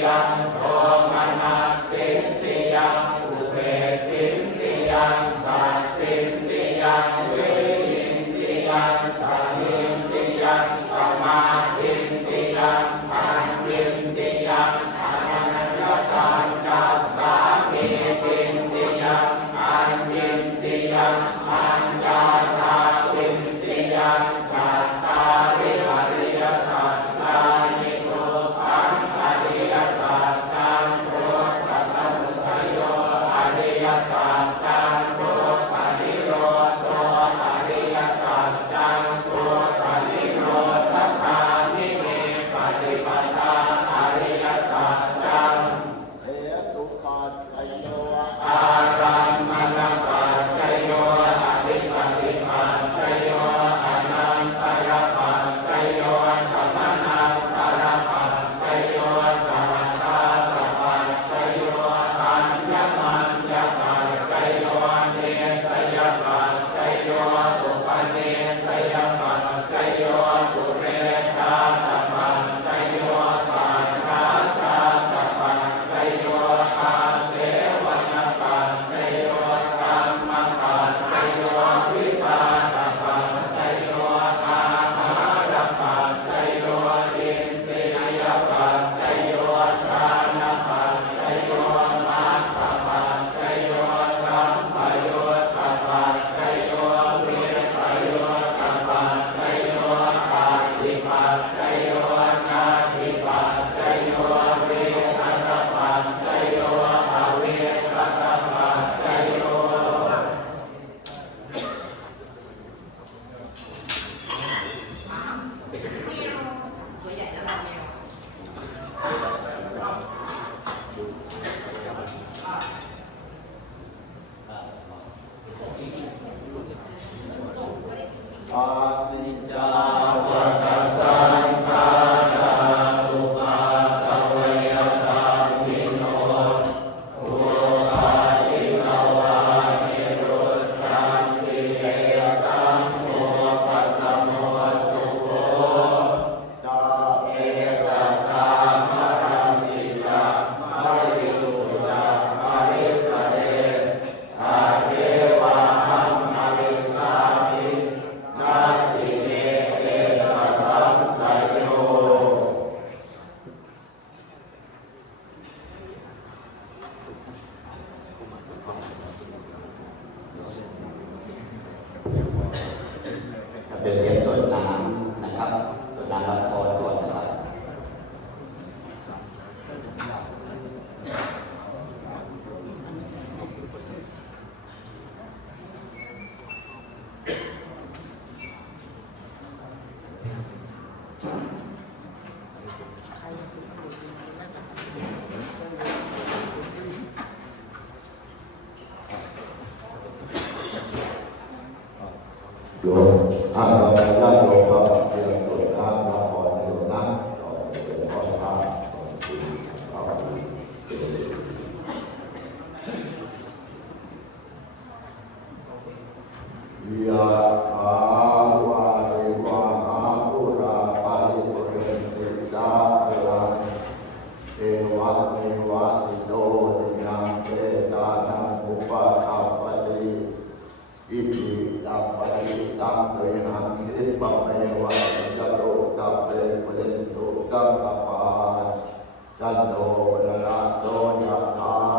Eka Lord, I am a God of God, ปาจันโทปนรโสยถา